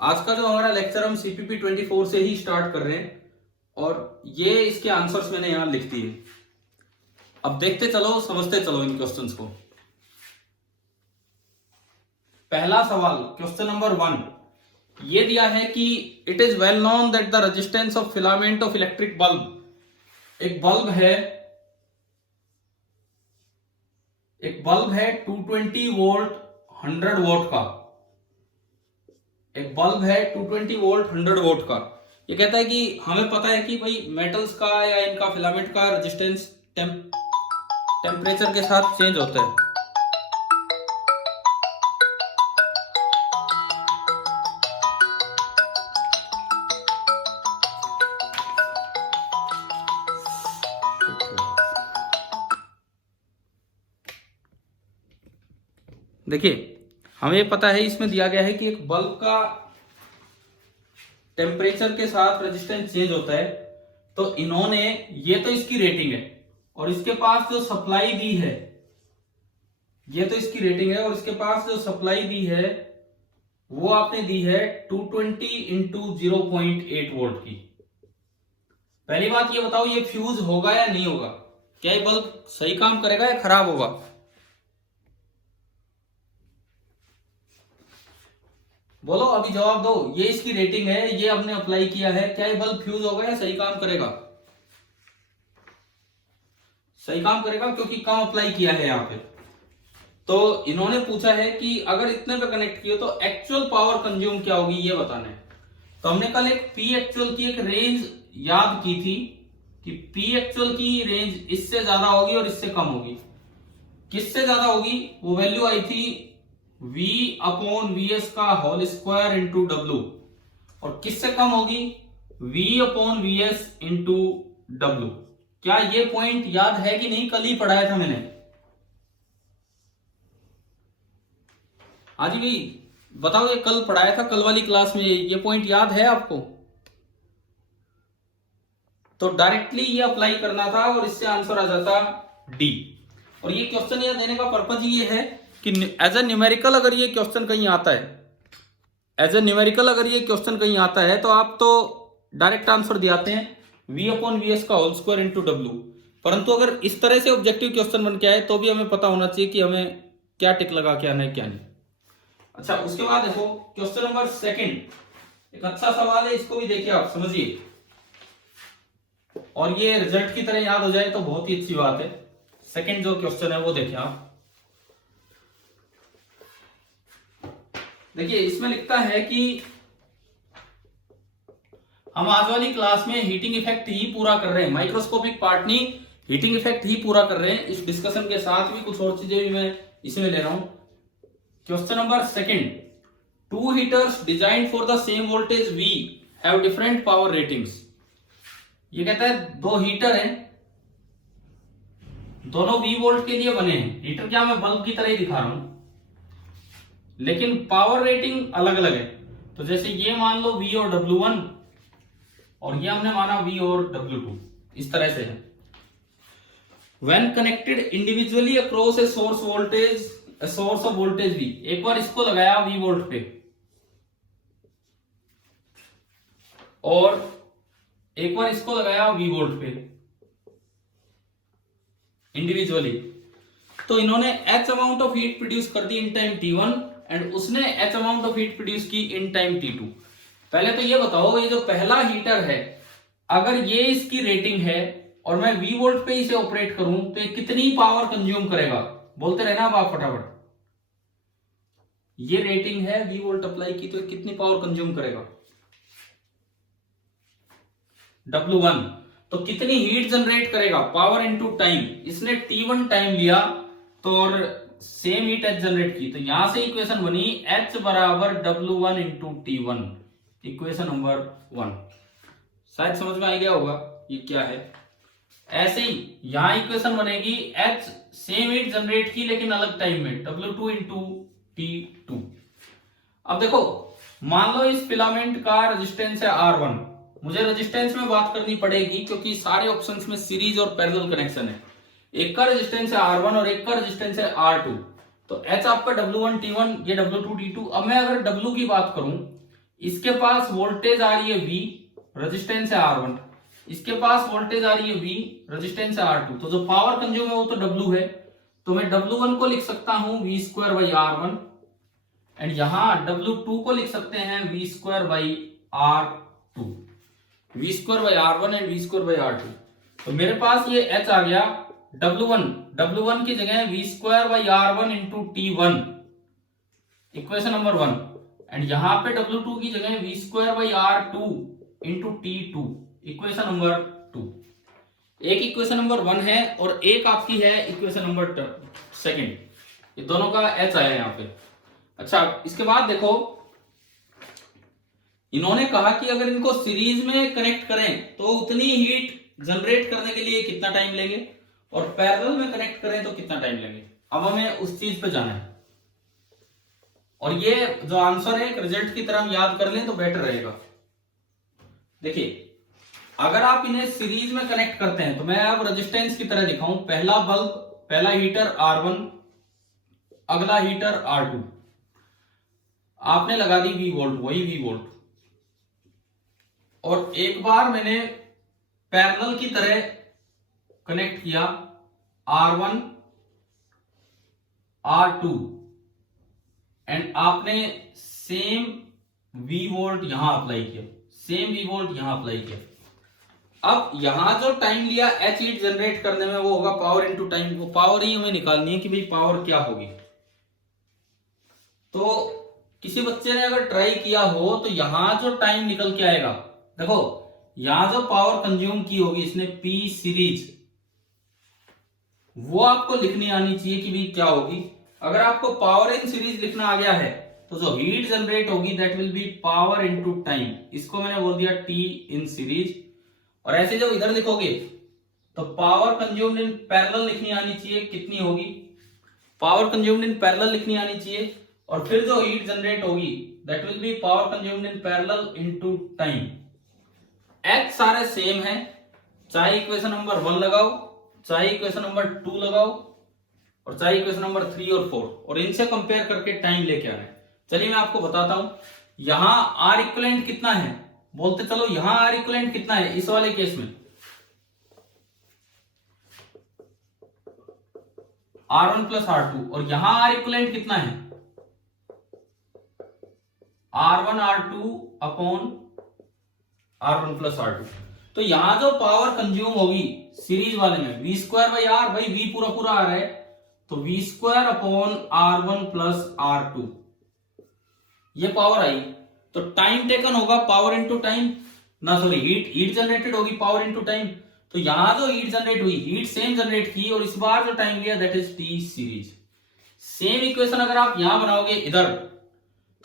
आज का जो हमारा लेक्चर हम CPP 24 से ही स्टार्ट कर रहे हैं और ये इसके आंसर्स मैंने यहां लिख दिए। अब देखते चलो, समझते चलो इन क्वेश्चंस को। पहला सवाल, क्वेश्चन नंबर 1, ये दिया है कि it is well known that the resistance of filament of electric bulb, एक बल्ब है 220 वोल्ट 100 वोल्ट का, एक बल्ब है 220 वोल्ट 100 वोल्ट का। ये कहता है कि हमें पता है कि भाई मेटल्स का या इनका फिलामेंट का रेजिस्टेंस टेम्परेचर के साथ चेंज होता है। देखिए, हमें पता है, इसमें दिया गया है कि एक बल्ब का टेम्परेचर के साथ रेजिस्टेंस चेंज होता है। तो इन्होंने, ये तो इसकी रेटिंग है और इसके पास जो सप्लाई दी है, ये तो इसकी रेटिंग है और इसके पास जो सप्लाई दी है वो आपने दी है 220 इंटू 0.8 वोल्ट की। पहली बात ये बताओ, ये फ्यूज होगा या नहीं होगा? क्या ये बल्ब सही काम करेगा या खराब होगा? बोलो, अभी जवाब दो। ये इसकी रेटिंग है, ये हमने अप्लाई किया है, क्या ये बल्ब फ्यूज होगा या सही काम करेगा? सही काम करेगा, क्योंकि काम अप्लाई किया है यहाँ पे। तो इन्होंने पूछा है कि अगर इतने पे कनेक्ट किए तो एक्चुअल पावर कंज्यूम क्या होगी, ये बताना है। तो हमने कल एक पी एक्चुअल की एक रेंज याद की थी कि पी एक्चुअल की रेंज इससे ज्यादा होगी और इससे कम होगी। किससे ज्यादा होगी? वो वैल्यू आई थी V अपॉन VS का होल स्क्वायर इंटू W, और किससे कम होगी? V upon VS into W। क्या ये पॉइंट याद है कि नहीं? कल ही पढ़ाया था मैंने। हाँ जी भाई, बताओ, ये कल पढ़ाया था, कल वाली क्लास में। ये पॉइंट याद है आपको? तो डायरेक्टली ये अप्लाई करना था और इससे आंसर आ जाता D। और ये क्वेश्चन ये देने का पर्पज ये है कि एज ए न्यूमेरिकल अगर ये क्वेश्चन कहीं आता है, तो आप तो डायरेक्ट आंसर दिखाते हैं V अपॉन VS का होल स्क्वायर इंटू W। परंतु अगर इस तरह से ऑब्जेक्टिव क्वेश्चन बन के आए तो भी हमें पता होना चाहिए कि हमें क्या टिक लगा के आना है, क्या नहीं। अच्छा, उसके बाद देखो क्वेश्चन नंबर 2, एक अच्छा सवाल है, इसको भी देखिए, आप समझिए और ये रिजल्ट की तरह याद हो जाए तो बहुत ही अच्छी बात है। सेकंड जो क्वेश्चन है वो देखिए आप। देखिए, इसमें लिखता है कि हम आज वाली क्लास में हीटिंग इफेक्ट ही पूरा कर रहे हैं, माइक्रोस्कोपिक पार्ट नहीं, हीटिंग इफेक्ट ही पूरा कर रहे हैं। इस डिस्कशन के साथ भी कुछ और चीजें भी मैं इसमें ले रहा हूं। Question number 2, 2 heaters design for the same voltage V have different power ratings. ये कहता है 2 हीटर हैं, दोनों V वोल्ट के लिए बने हैं। हीटर क्या, मैं बल्ब की तरह ही दिखा रहा हूं, लेकिन पावर रेटिंग अलग अलग है। तो जैसे ये मान लो V और W1 और ये हमने माना V और W2, इस तरह से है। When connected individually across a source of voltage V, एक बार इसको लगाया V वोल्ट पे और एक बार इसको लगाया V वोल्ट पे इंडिविजुअली, तो इन्होंने H amount of heat produce कर दी इन टाइम T1 एंड उसने H amount of heat produce की इन टाइम T2। पहले तो ये बताओ, ये जो पहला हीटर है, अगर ये इसकी रेटिंग है और मैं V वोल्ट पे इसे ऑपरेट करूं तो ये कितनी पावर कंज्यूम करेगा? बोलते रहना अब आप फटाफट। ये रेटिंग है, V वोल्ट अप्लाई की तो कितनी पावर कंज्यूम करेगा? W1 तो कितनी हीट जनरेट करेगा? Power into time. इसने T1 टाइम लिया तो और सेम हीट H जनरेट की, तो यहां से इक्वेशन बनी H बराबर W1 into T1, equation number 1। शायद समझ में आ गया होगा ये क्या है। ऐसे ही यहां इक्वेशन बनेगी H सेम हीट जनरेट की लेकिन अलग टाइम में, W2 इंटू T2। अब देखो, मान लो इस फिलामेंट का रेजिस्टेंस है R1। मुझे रेजिस्टेंस में बात करनी पड़ेगी क्योंकि सारे ऑप्शंस में सीरीज और पैरेलल कनेक्शन है। एक का रेजिस्टेंस है R1 और एक का रेजिस्टेंस है R2। तो H आपका W1 T1, ये W2 T2। अब मैं अगर W की बात करूं, इसके पास वोल्टेज आ रही है V, रेजिस्टेंस है R1, इसके पास वोल्टेज आ रही है V, रेजिस्टेंस है R2, तो जो पावर कंज्यूम है वो तो W है, तो मैं W1 को लिख सकता हूं V square by R1, and यहां W2 को लिख सकते हैं V square by R2, V square by R1 and V square by R2। तो मेरे पास ये H आ गया W1 की जगह V square by R1 into T1, equation number 1, and यहां पे W2 की जगह V square by R2 into T2, equation number 2। एक इक्वेशन नंबर 1 है और एक आपकी है इक्वेशन नंबर 2, ये दोनों का H आया यहाँ पे। अच्छा, इसके बाद देखो, इन्होंने कहा कि अगर इनको सीरीज में कनेक्ट करें तो उतनी हीट जनरेट करने के लिए कितना टाइम लेंगे, और पैरेलल में कनेक्ट करें तो कितना टाइम लेंगे। अब हमें उस चीज पे जाना है, और ये जो आंसर है रिजल्ट की तरह हम याद कर लें तो बेटर रहेगा। देखिए, अगर आप इन्हें सीरीज में कनेक्ट करते हैं तो मैं अब रेजिस्टेंस की तरह दिखाऊं, पहला बल्ब, पहला हीटर R1, अगला हीटर R2, आपने लगा दी V वोल्ट, वही V वोल्ट, और एक बार मैंने पैरेलल की तरह कनेक्ट किया R1 R2, एंड आपने सेम V वोल्ट यहां अप्लाई किया, सेम V वोल्ट यहां अप्लाई किया। अब यहां जो टाइम लिया H हीट जनरेट करने में वो होगा पावर इनटू टाइम, वो पावर ही हमें निकालनी है कि भाई पावर क्या होगी। तो किसी बच्चे ने अगर ट्राई किया हो तो यहां जो टाइम निकल के आएगा, देखो यहां जो पावर कंज्यूम की होगी इसने P सीरीज, वो आपको लिखनी आनी चाहिए कि भाई क्या होगी। अगर आपको पावर इन सीरीज लिखना आ गया है तो जो हीट जनरेट होगी that will be power into time, इसको मैंने बोल दिया T इन सीरीज। और ऐसे जब इधर लिखोगे तो पावर कंज्यूम्ड इन पैरेलल लिखनी आनी चाहिए, कितनी होगी, पावर कंज्यूम्ड इन पैरेलल लिखनी आनी चाहिए, और फिर जो हीट जनरेट होगी that will be power consumed in parallel into time. H सारे सेम है, चाहे इक्वेशन नंबर 1 लगाओ, चाहे इक्वेशन नंबर 2 लगाओ, और चाहे इक्वेशन नंबर 3 और 4, और इनसे कंपेयर करके टाइम लेके आना है। चलिए मैं आपको बताता हूं, यहां R इक्विवेलेंट कितना है, बोलते चलो यहां R इक्विवेलेंट कितना है इस वाले केस में, R1 प्लस R2, और यहां R इक्विवेलेंट कितना है, R1 R2 upon R1 plus R2। तो यहां जो पावर कंज्यूम होगी सीरीज वाले में V स्क्वायर बाई R, भाई V पूरा पूरा आ रहा है, तो V square upon R1 plus R2, ये पावर आई। तो टाइम टेकन होगा पावर इनटू टाइम, ना सॉरी हीट जनरेटेड होगी पावर इनटू टाइम। तो यहां जो हीट जनरेट हुई, हीट सेम जनरेट की, और इस बार जो टाइम लिया that is T series. Same equation अगर आप यहां बनाओगे इधर,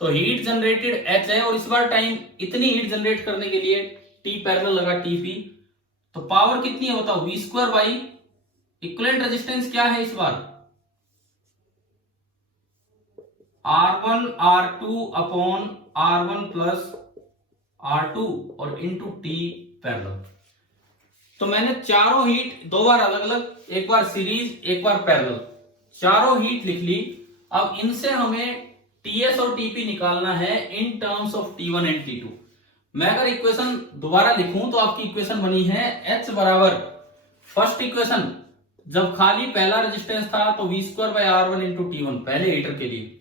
तो हीट जनरेटेड H है, और इस बार टाइम इतनी हीट जनरेट करने के लिए T पैरेलल लगा TP, तो पावर कितनी है बताओ, V square by equivalent resistance क्या है इस बार, R1 R2 upon R1 plus R2 और इंटू T पैरेलल। तो मैंने चारों हीट दो बार अलग अलग, एक बार सीरीज एक बार पैरेलल, चारों हीट लिख ली। अब इनसे हमें TS और TP निकालना है in terms of T1 and T2। मैं अगर इक्वेशन दोबारा लिखूं तो आपकी इक्वेशन बनी है H बराबर, फर्स्ट इक्वेशन जब खाली पहला रेजिस्टेंस था तो V square by R1 into T1 पहले हीटर के लिए,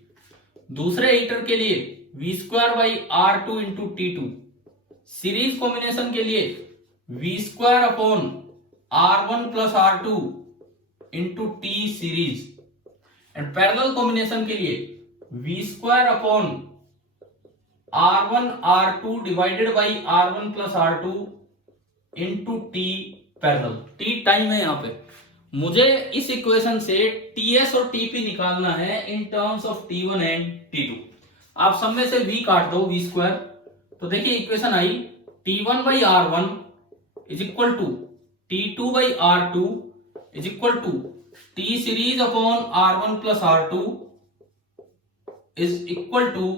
दूसरे हीटर के लिए V square by R2 into T2, series combination के लिए V square upon R1 plus R2 into T series, and parallel combination के लिए V square upon R1 R2 divided by R1 plus R2 into T parallel. T time है यहां पे, मुझे इस equation से TS और TP निकालना है in terms of T1 and T2। आप सब में से V काट दो, V स्क्वायर, तो देखिए equation I T1 by R1 is equal to T2 by R2 is equal to T series upon R1 plus R2 is equal to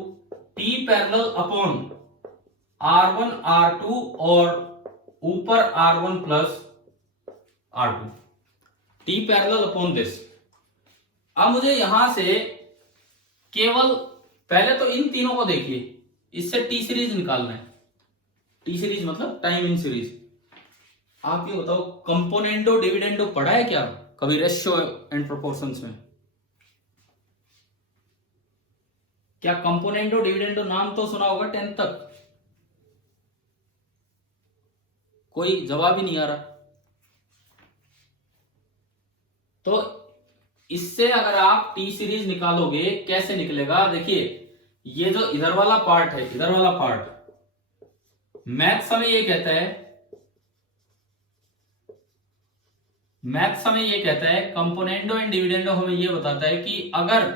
T parallel upon R1 R2 और ऊपर R1 plus R2, T parallel upon this. अब मुझे यहां से केवल पहले तो इन तीनों को देखिए, इससे टी सीरीज निकालना है। टी सीरीज मतलब टाइम इन सीरीज। आप ये बताओ, कंपोनेंडो डिविडेंडो पढ़ा है क्या कभी रेशियो एंड प्रोपोर्शंस में? क्या कंपोनेंडो डिविडेंडो नाम तो सुना होगा 10th तक? कोई जवाब ही नहीं आ रहा। तो इससे अगर आप टी सीरीज निकालोगे कैसे निकलेगा, देखिए ये जो इधर वाला पार्ट है, इधर वाला पार्ट मैथ्स हमें ये कहता है, मैथ्स हमें ये कहता है, कंपोनेंडो एंड डिविडेंडो हमें ये बताता है कि अगर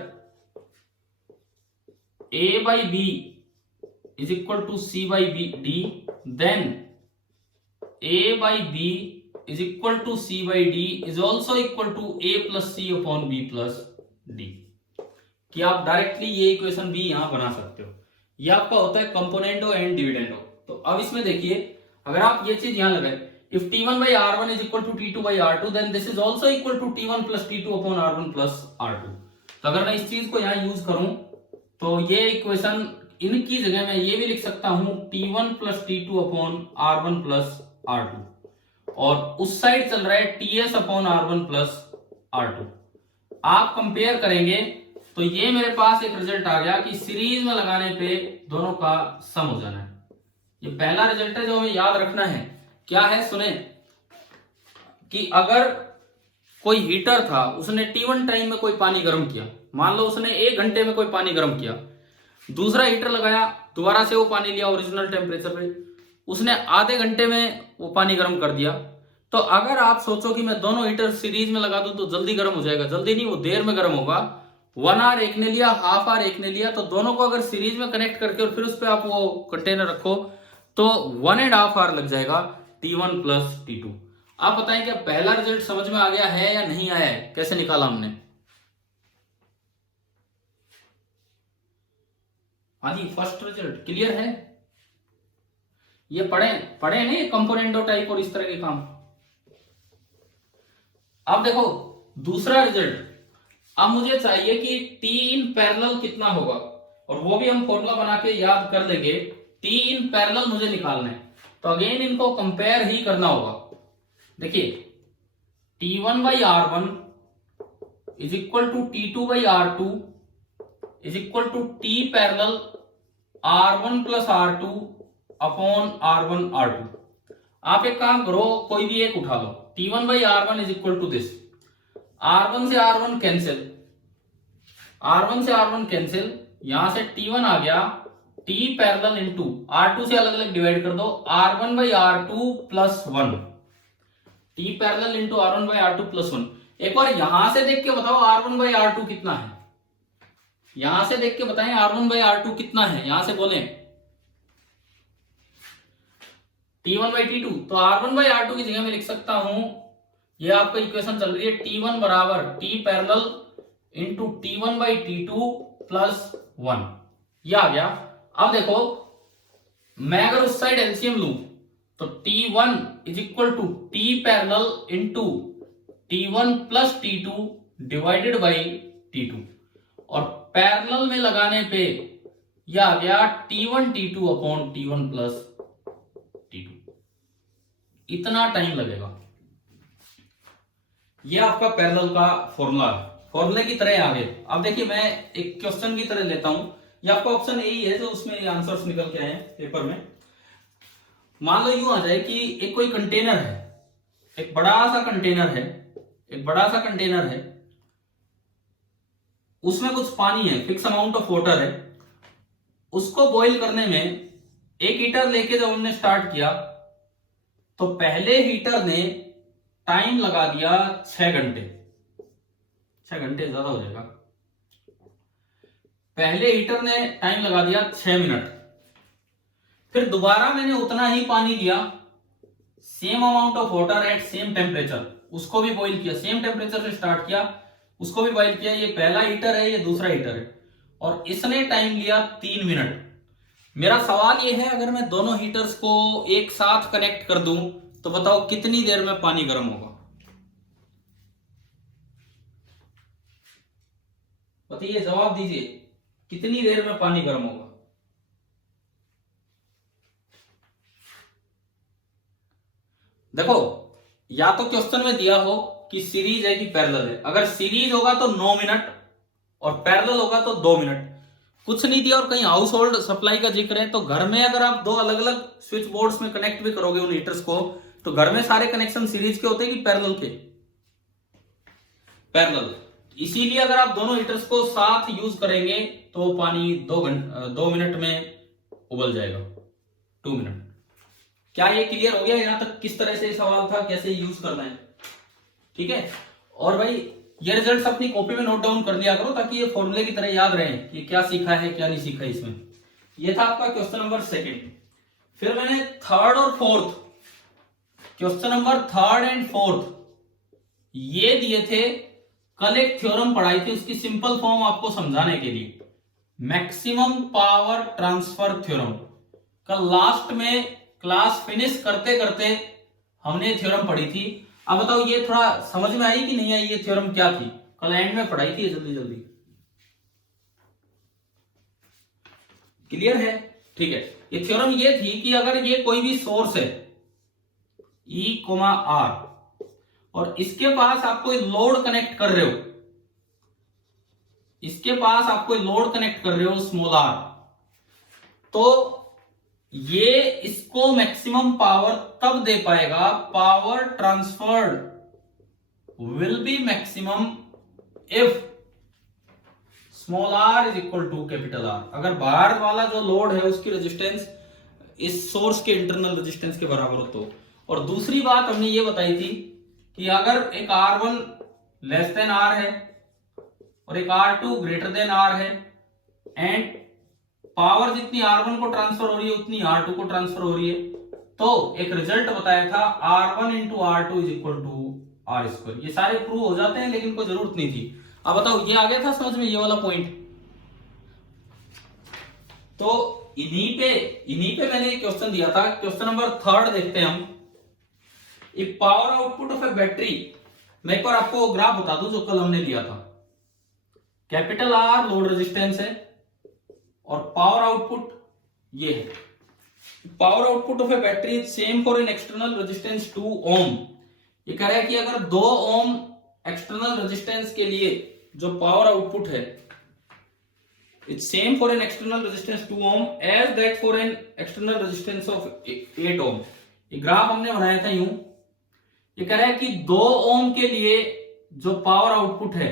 a by b is equal to c by b d, then a by b is equal to c by d is also equal to a plus c upon b plus d। कि आप directly ये equation भी यहां बना सकते हो। ये आपका होता है कंपोनेंडो एंड डिविडेंडो। तो अब इसमें देखिए, अगर आप ये चीज यहां लगाए, if t1 by r1 is equal to t2 by r2 then this is also equal to t1 plus t2 upon r1 plus r2। तो अगर मैं इस चीज को यहां यूज करूं तो ये इक्वेशन, इनकी जगह मैं ये भी लिख सकता हूं t1 plus t2 upon r1 plus r2, और उस साइड चल रहा है ts upon r1 plus r2। आप कंपेयर करेंगे तो ये मेरे पास एक रिजल्ट आ गया कि सीरीज में लगाने पे दोनों का सम हो जाना है। ये पहला रिजल्ट है जो हमें याद रखना है। क्या है सुने, कि अगर कोई हीटर था, उसने T1 टाइम में कोई पानी गर्म किया, मान लो उसने 1 घंटे में कोई पानी गर्म किया, दूसरा हीटर लगाया, दोबारा से वो पानी लिया ओरिजिनल टेम्परेचर पे, उसने आधे घंटे में वो पानी गर्म कर दिया। तो अगर आप सोचो कि मैं दोनों हीटर सीरीज में लगा दूं तो जल्दी गर्म हो जाएगा, जल्दी नहीं, वो देर में गर्म होगा। 1 आवर एक ने लिया, हाफ आवर एक ने लिया, तो दोनों को अगर सीरीज में कनेक्ट करके और फिर उस पर आप वो कंटेनर रखो तो 1.5 आवर लग जाएगा T1 प्लस T2। आप बताएं क्या पहला रिजल्ट समझ में आ गया है या नहीं आया है, कैसे निकाला हमने? हाँ जी, फर्स्ट रिजल्ट क्लियर है? ये पढ़े नहीं कंपोनेंटो टाइप और इस तरह के काम। अब देखो दूसरा रिजल्ट, अब मुझे चाहिए कि T इन पैरेलल कितना होगा, और वो भी हम फॉर्मूला बना के याद कर लेंगे। T इन पैरेलल मुझे निकालना है, तो अगेन इनको कंपेयर ही करना होगा। देखिए T1 by R1 is equal to T2 by R2 is equal to T parallel R1 plus R2 upon R1 R2। आप एक काम करो, कोई भी एक उठा लो, T1 by R1 is equal to this, R1 से R1 कैंसिल, R1 से R1 कैंसिल, यहां से T1 आ गया, T पैरेलल इंटू R2 से अलग अलग डिवाइड कर दो, R1 by R2 plus 1, T parallel into R1 by R2 plus 1। एक बार यहां से देख के बताओ R1 by R2 कितना है, यहां से देख के बताएं R1 by R2 कितना है, यहां से बोलें T1 by T2। तो R1 by R2 की जगह मैं लिख सकता हूं, ये आपका इक्वेशन चल रही है T1 बराबर T parallel into T1 by T2 plus 1, ये आ गया। अब देखो मैं अगर उस साइड एलसीएम लूं तो T1 is equal to T parallel into T1 plus T2 divided by T2, और पैरेलल में लगाने पे यह आ गया T1 T2 upon T1 plus T2। इतना टाइम लगेगा। ये आपका पैरेलल का फॉर्मूला है, फॉर्मूले की तरह आगे। अब देखिए मैं एक क्वेश्चन की तरह लेता हूं, ये आपका ऑप्शन यही है जो उसमें आंसर्स निकल के आए हैं पेपर में। मान लो यूं आ जाए कि एक कोई कंटेनर है, एक बड़ा सा कंटेनर है, एक बड़ा सा कंटेनर है, उसमें कुछ पानी है, फिक्स अमाउंट ऑफ वाटर है। उसको बॉईल करने में एक हीटर लेके जब हमने स्टार्ट किया तो पहले हीटर ने टाइम लगा दिया 6 घंटे, 6 घंटे ज्यादा हो जाएगा, पहले हीटर ने टाइम लगा दिया 6 मिनट। फिर दोबारा मैंने उतना ही पानी लिया, same amount of water at same temperature, उसको भी बॉईल किया, सेम टेम्परेचर से स्टार्ट किया, उसको भी बॉईल किया। ये पहला हीटर है, ये दूसरा हीटर है, और इसने टाइम लिया 3 मिनट। मेरा सवाल ये है, अगर मैं दोनों हीटर्स को एक साथ कनेक्ट कर दूं तो बताओ कितनी देर में पानी गर्म होगा? बताइए, जवाब दीजिए, कितनी देर में पानी गर्म होगा? देखो या तो क्वेश्चन में दिया हो कि सीरीज है कि पैरेलल है, अगर सीरीज होगा तो 9 मिनट और पैरेलल होगा तो 2 मिनट। कुछ नहीं दिया और कहीं हाउस होल्ड सप्लाई का जिक्र है, तो घर में अगर आप दो अलग अलग स्विच बोर्ड्स में कनेक्ट भी करोगे उन हीटर्स को, तो घर में सारे कनेक्शन सीरीज के होते हैं कि पैरेलल के? पैरेलल। इसीलिए अगर आप दोनों हीटर्स को साथ यूज करेंगे तो पानी 2 मिनट में उबल जाएगा, 2 मिनट। क्या ये क्लियर हो गया यहां तक किस तरह से सवाल था, कैसे यूज करना है? ठीक है। और भाई ये रिजल्ट्स अपनी कॉपी में नोट डाउन कर लिया करो ताकि ये फॉर्मूले की तरह याद रहे कि क्या सीखा है क्या नहीं सीखा इसमें। ये था आपका क्वेश्चन नंबर 2। फिर मैंने थर्ड और फोर्थ, क्वेश्चन नंबर 3 एंड 4 ये दिए थे। कल एक थ्योरम पढ़ाई थी, उसकी सिंपल फॉर्म आपको समझाने के लिए, मैक्सिमम पावर ट्रांसफर थ्योरम। कल लास्ट में क्लास फिनिश करते करते हमने थ्योरम पढ़ी थी। अब बताओ ये थोड़ा समझ में आई कि नहीं आई? ये थ्योरम क्या थी? कल एंड में पढ़ाई थी, जल्दी जल्दी क्लियर है? ठीक है। ये थ्योरम ये थी कि अगर ये कोई भी सोर्स है E, R और इसके पास आप कोई लोड कनेक्ट कर रहे हो, इसके पास आप कोई लोड कनेक्ट कर रहे हो स्मॉल r, तो ये इसको मैक्सिमम पावर तब दे पाएगा, power transferred will be maximum if small r is equal to capital R। अगर बाहर वाला जो लोड है उसकी रेजिस्टेंस इस सोर्स के इंटरनल रेजिस्टेंस के बराबर हो तो। और दूसरी बात हमने ये बताई थी कि अगर एक R1 लेस देन R है और एक R2 ग्रेटर देन R है एंड पावर जितनी R1 को ट्रांसफर हो रही है उतनी R2 को ट्रांसफर हो रही है, तो एक रिजल्ट बताया था R1 into R2 is equal to R square. ये सारे प्रूव हो जाते हैं लेकिन कोई जरूरत नहीं थी। अब बताओ ये आ गया था समझ में ये वाला पॉइंट? तो इन्हीं पे मैंने एक क्वेश्चन दिया था। क्वेश्चन नंबर 3 देखते हैं हम। If power output of A battery, मैं एक बार आपको ग्राफ बता दूं जो कल हमने लिया था। कैपिटल R लोड रेजिस्टेंस है और पावर आउटपुट ये है। Power output of A battery same for an external resistance 2 ओम। ये कह रहा है कि अगर 2 ओम एक्सटर्नल रेजिस्टेंस के लिए जो पावर आउटपुट है it's same for an external resistance 2 ohm as that for an external resistance of 8 ohm. ये ग्राफ हमने बनाया था यूं। ये कह रहा है कि 2 ओम के लिए जो पावर आउटपुट है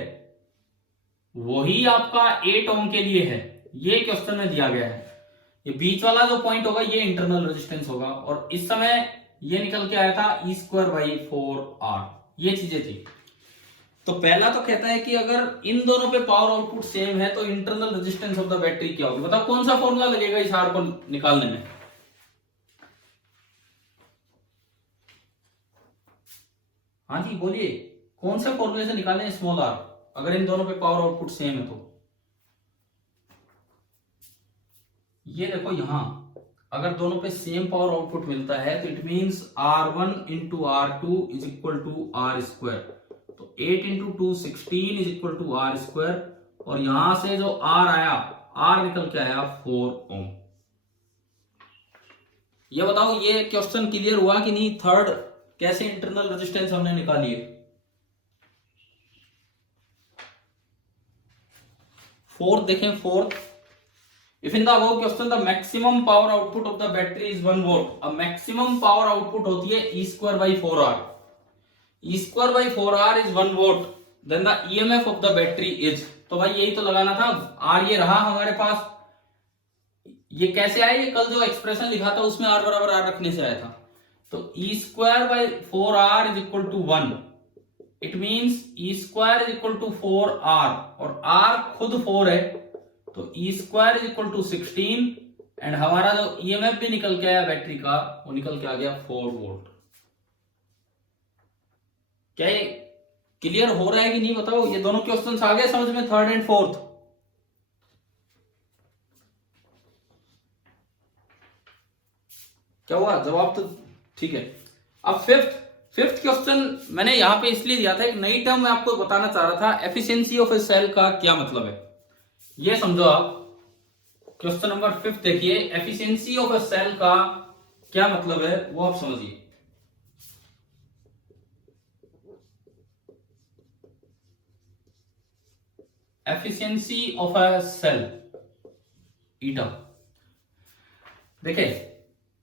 वही आपका 8 ओम के लिए है। ये क्वेश्चन में दिया गया है। ये बीच वाला जो पॉइंट होगा ये इंटरनल रेजिस्टेंस होगा और इस समय ये निकल के आया था E²/4R। ये चीजें थी। तो पहला तो कहता है कि अगर इन दोनों पे पावर आउटपुट सेम है तो internal resistance of the battery क्या होगी? बताओ कौन सा फॉर्मूला लगेगा इस R को निकालने में? हाँ जी बोलिए, कौन सा फॉर्मूले से निकालें स्मॉल r अगर इन दोनों पे पावर आउटपुट सेम है तो? ये देखो यहां अगर दोनों पे सेम पावर आउटपुट मिलता है तो it means R1 into R2 is equal to R square. तो 8 into 2 16 is equal to R square और यहां से जो R आया, R निकल के आया 4 ओम। ये बताओ ये क्वेश्चन क्लियर हुआ कि नहीं? थर्ड कैसे इंटरनल रेजिस्टेंस हमने निकाली है। फोर्थ देखें, fourth, if in the above question the maximum power output of the battery is 1 volt, अब maximum power output होती है E²/4R। E²/4R is 1 volt, then the EMF of the battery is, तो भाई यही तो लगाना था। R ये रहा हमारे पास। ये कैसे आया? ये कल जो एक्सप्रेशन लिखा था उसमें R बराबर R रखने से आया था। तो E²/4R is equal to 1, it means E² is equal to 4R और R खुद 4 है तो E² is equal to 16 and हमारा जो EMF भी निकल के आया बैटरी का वो निकल के आ गया 4 वोल्ट। क्या ये क्लियर हो रहा है कि नहीं? बताओ ये दोनों क्वेश्चंस आ गए समझ में, थर्ड एंड फोर्थ? क्या हुआ? जवाब तो ठीक है। अब फिफ्थ क्वेश्चन मैंने यहां पे इसलिए दिया था, एक नई टर्म मैं आपको बताना चाह रहा था। एफिशिएंसी ऑफ ए सेल का क्या मतलब है ये समझो आप। क्वेश्चन नंबर 5 देखिए, एफिशिएंसी ऑफ ए सेल का क्या मतलब है वो आप समझिए। एफिशिएंसी ऑफ अ सेल ईटा। देखिए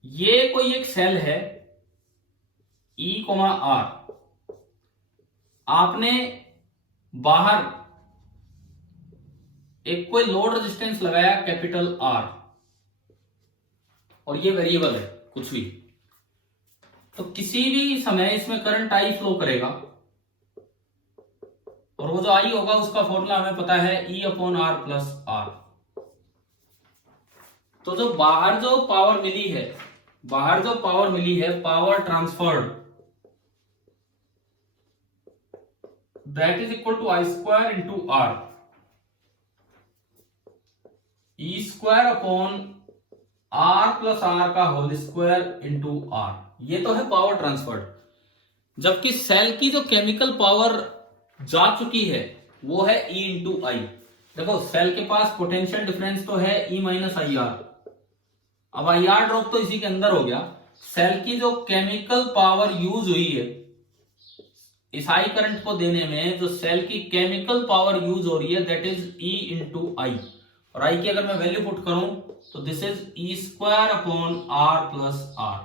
ये कोई एक सेल है E, R, आपने बाहर एक कोई लोड रेजिस्टेंस लगाया कैपिटल R, और ये वेरिएबल है कुछ भी, तो किसी भी समय इसमें करंट I फ्लो करेगा, और वो जो I होगा उसका फॉर्मूला हमें पता है E/R प्लस R। तो जो बाहर जो पावर मिली है power transferred, that is equal to I square into R, E/R plus R का होल स्क्वायर इंटू R। ये तो है पावर ट्रांसफर्ड। जबकि सेल की जो केमिकल पावर जा चुकी है वो है E इंटू आई। देखो सेल के पास पोटेंशियल डिफरेंस तो है E माइनस आई आर, अब आई आर ड्रॉप तो इसी के अंदर हो गया। सेल की जो केमिकल पावर यूज हुई है इस हाई करंट को देने में, जो सेल की केमिकल पावर यूज हो रही है दैट इज E इंटू आई, और आई की अगर मैं वैल्यू पुट करूं तो this is E/R plus R।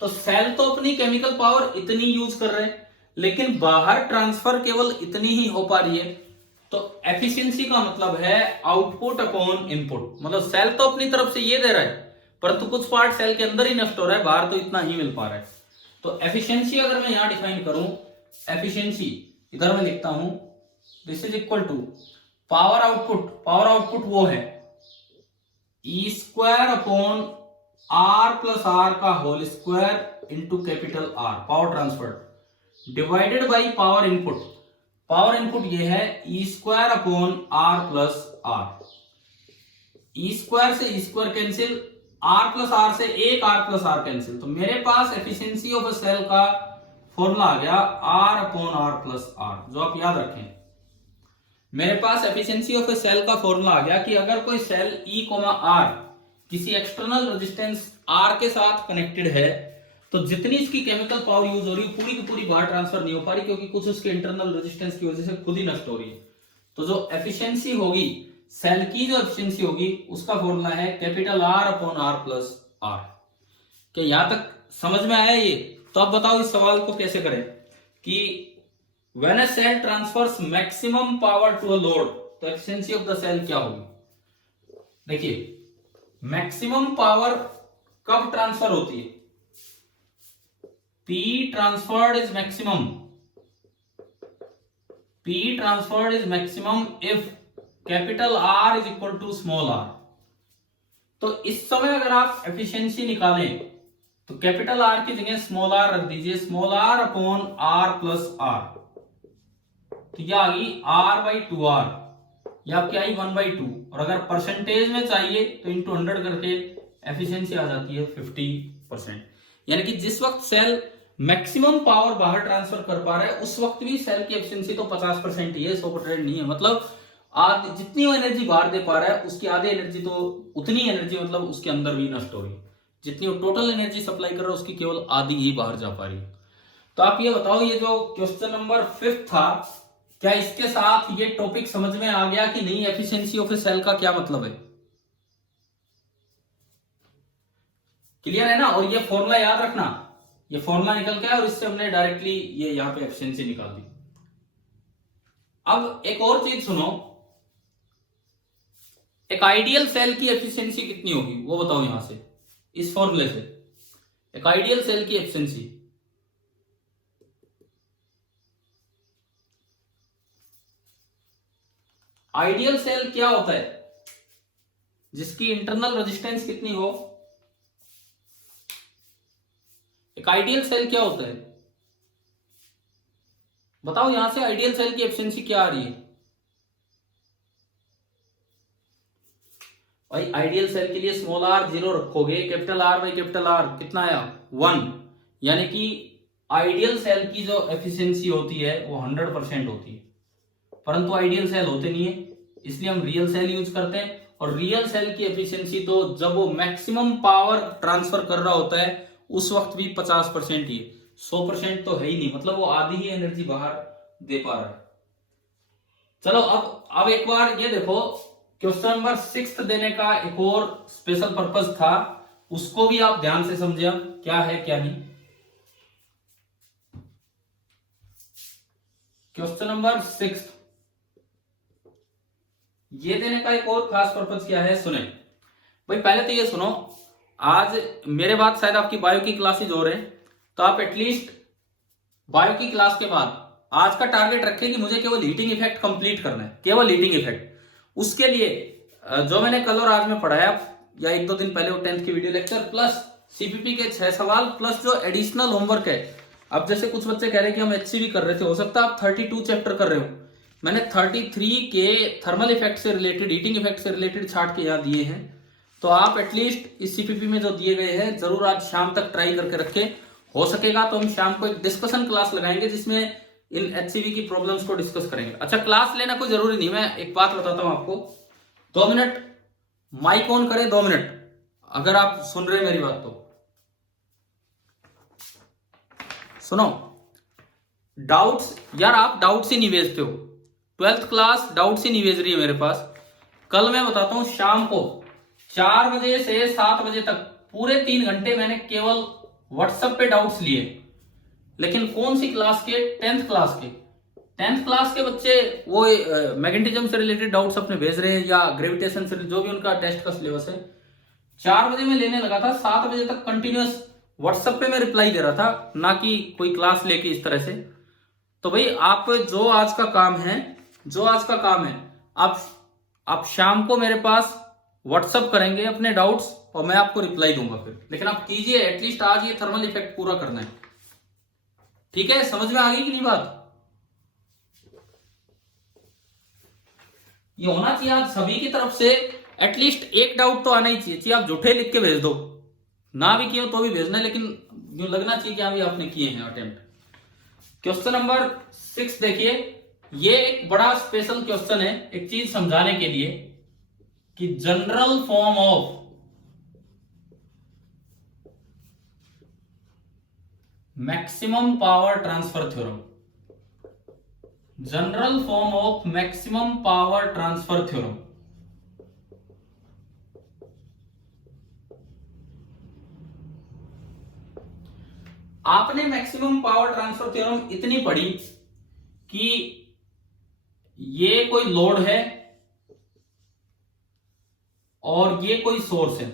तो सेल तो अपनी केमिकल पावर इतनी यूज कर रहे हैं, लेकिन बाहर ट्रांसफर केवल इतनी ही हो पा रही है। तो एफिशिएंसी का मतलब है आउटपुट अपॉन इनपुट, मतलब सेल तो अपनी तरफ से ये दे रहा है परंतु कुछ पार्ट सेल के अंदर ही नष्ट हो रहा है, बाहर तो इतना ही मिल पा रहा है। तो एफिशिएंसी अगर मैं यहां डिफाइन करूं, एफिशिएंसी इधर मैं लिखता हूं this is equal to power output वो है E/R प्लस R का whole square into capital R, power transfer, divided by power input ये है E/R plus R। E square से E square cancel, R plus R से एक R plus R cancel, तो मेरे पास एफिशिएंसी ऑफ अ सेल का फॉर्मूला आ गया R/R प्लस R, जो आप याद रखें। मेरे पास एफिशिएंसी ऑफ ए सेल का फॉर्मूला आ गया कि अगर कोई सेल E, R किसी एक्सटर्नल रेजिस्टेंस R के साथ कनेक्टेड है तो जितनी इसकी केमिकल पावर यूज हो रही है पूरी की पूरी बाहर ट्रांसफर नहीं हो पा रही, क्योंकि कुछ उसके इंटरनल रेजिस्टेंस की वजह से खुद ही नष्ट हो रही है। तो जो एफिशिएंसी होगी सेल की, जो एफिशिएंसी होगी उसका फॉर्मूला है कैपिटल R/R प्लस R। क्या यहां तक समझ में आया ये? तो अब बताओ इस सवाल को कैसे करें कि when a cell transfers maximum power to a load, तो एफिशिएंसी ऑफ द सेल क्या होगी? देखिए मैक्सिमम पावर कब ट्रांसफर होती है? P transferred is maximum if capital R is equal to small r। तो इस समय अगर आप एफिशिएंसी निकालें तो कैपिटल R की जगह स्मॉल r रख दीजिए, small r upon R plus R, तो यह आ गई R/2R, यह आपकी आई 1/2, और अगर परसेंटेज में चाहिए तो इंटू 100 करके एफिशिएंसी आ जाती है 50%। यानी कि जिस वक्त सेल मैक्सिमम पावर बाहर ट्रांसफर कर पा रहा है उस वक्त भी सेल की एफिशिएंसी तो 50% ही है, 100% नहीं है। मतलब आधी जितनी वो एनर्जी बाहर दे पा रहा है उसकी आधी एनर्जी तो उतनी एनर्जी मतलब उसके अंदर भी नष्ट हो रही है, जितनी वो टोटल एनर्जी सप्लाई कर रहा है उसकी केवल आधी ही बाहर जा पा रही है। तो आप ये बताओ ये जो क्वेश्चन नंबर 5 था, क्या इसके साथ ये टॉपिक समझ में आ गया कि नहीं? एफिशिएंसी ऑफ ए सेल का क्या मतलब है? क्लियर है ना? और ये फॉर्मूला याद रखना, ये फॉर्मूला निकल गया और इससे हमने डायरेक्टली ये यहां पे एफिशिएंसी निकाल दी। अब एक और चीज सुनो, एक आइडियल सेल की एफिशिएंसी कितनी होगी वो बताओ यहां से, इस फॉर्मूले से। एक आइडियल सेल की एफिशिएंसी, आइडियल सेल क्या होता है? जिसकी इंटरनल रेजिस्टेंस कितनी हो। एक आइडियल सेल क्या होता है बताओ यहां से, आइडियल सेल की एफिशिएंसी क्या आ रही है भाई? आइडियल सेल के लिए स्मॉल r 0 रखोगे, capital R by capital R कितना आया 1, यानी कि आइडियल सेल की जो एफिशिएंसी होती है वो 100% होती है, परंतु आइडियल सेल होते नहीं है इसलिए हम रियल सेल यूज करते हैं। और रियल सेल की एफिशिएंसी तो जब वो मैक्सिमम पावर ट्रांसफर कर रहा होता है उस वक्त भी 50% ही है, 100% तो है ही नहीं, मतलब वो आधी ही एनर्जी बाहर दे पा रहा है। चलो अब एक बार ये देखो, क्वेश्चन नंबर 6 देने का एक और स्पेशल पर्पस था, उसको भी आप ध्यान से समझिए क्या है क्या नहीं। क्वेश्चन नंबर 6 ये देने का एक और खास पर्पस क्या है, सुने भाई। पहले तो ये सुनो, आज मेरे बाद शायद आपकी बायो की क्लासेज हो रहे हैं, तो आप एटलीस्ट बायो की क्लास के बाद आज का टारगेट रखें कि मुझे केवल हीटिंग इफेक्ट कंप्लीट करना है, केवल हीटिंग इफेक्ट। उसके लिए जो मैंने कल और आज में पढ़ाया या एक दो दिन पहले वो 10th की वीडियो लेक्चर प्लस सीपीपी के 6 सवाल प्लस जो एडिशनल होमवर्क है। अब जैसे कुछ बच्चे कह रहे हैं कि हम एचसीवी कर रहे थे, हो सकता है आप 32 चैप्टर कर रहे हो, मैंने 33 के थर्मल इफेक्ट से रिलेटेड, हीटिंग इफेक्ट से रिलेटेड छाट के यहाँ दिए हैं। तो आप एटलीस्ट इस सीपीपी में जो दिए गए हैं जरूर आज शाम तक ट्राई करके रखें। हो सकेगा तो हम शाम को एक डिस्कशन क्लास लगाएंगे जिसमें इन एचसीवी की प्रॉब्लम्स को डिस्कस करेंगे। अच्छा, क्लास लेना कोई जरूरी नहीं, मैं एक बात बताता हूं आपको। 2 मिनट माइक ऑन करें, 2 मिनट, अगर आप सुन रहे हैं मेरी बात तो सुनो। डाउट्स यार, आप डाउट्स ही नहीं भेजते हो। 12th क्लास डाउट्स ही नहीं भेज रही है मेरे पास। कल मैं बताता हूं, शाम को 4 बजे से 7 बजे तक पूरे 3 घंटे मैंने केवल व्हाट्सएप पे डाउट्स लिए। लेकिन कौन सी क्लास के? 10th क्लास के। 10th क्लास के बच्चे वो मैग्नेटिज्म से रिलेटेड डाउट्स अपने भेज रहे हैं या ग्रेविटेशन से, जो भी उनका टेस्ट का सिलेबस है। 4 बजे मैं लेने लगा था, 7 बजे तक कंटिन्यूअस व्हाट्सएप पे मैं रिप्लाई दे रहा था, ना कि कोई क्लास लेके इस तरह से। तो भाई आप जो आज का काम है, आप शाम को मेरे पास व्हाट्सएप करेंगे अपने डाउट्स और मैं आपको रिप्लाई दूंगा फिर। लेकिन आप कीजिए, एटलीस्ट आज ये थर्मल इफेक्ट पूरा करना है, ठीक है? समझ में आ गई कि नहीं बात? ये होना चाहिए आज सभी की तरफ से, एटलीस्ट एक डाउट तो आना ही चाहिए। आप झूठे लिख के भेज दो, ना भी किए हो तो भी भेजना, लेकिन यूं लगना चाहिए कि अभी आपने किए हैं अटेम्प्ट। क्वेश्चन नंबर 6 देखिए, ये एक बड़ा स्पेशल क्वेश्चन है एक चीज समझाने के लिए कि general form of maximum power transfer theorem, general form of maximum power transfer theorem. आपने मैक्सिमम पावर ट्रांसफर थ्योरम इतनी पढ़ी कि ये कोई लोड है और ये कोई सोर्स है,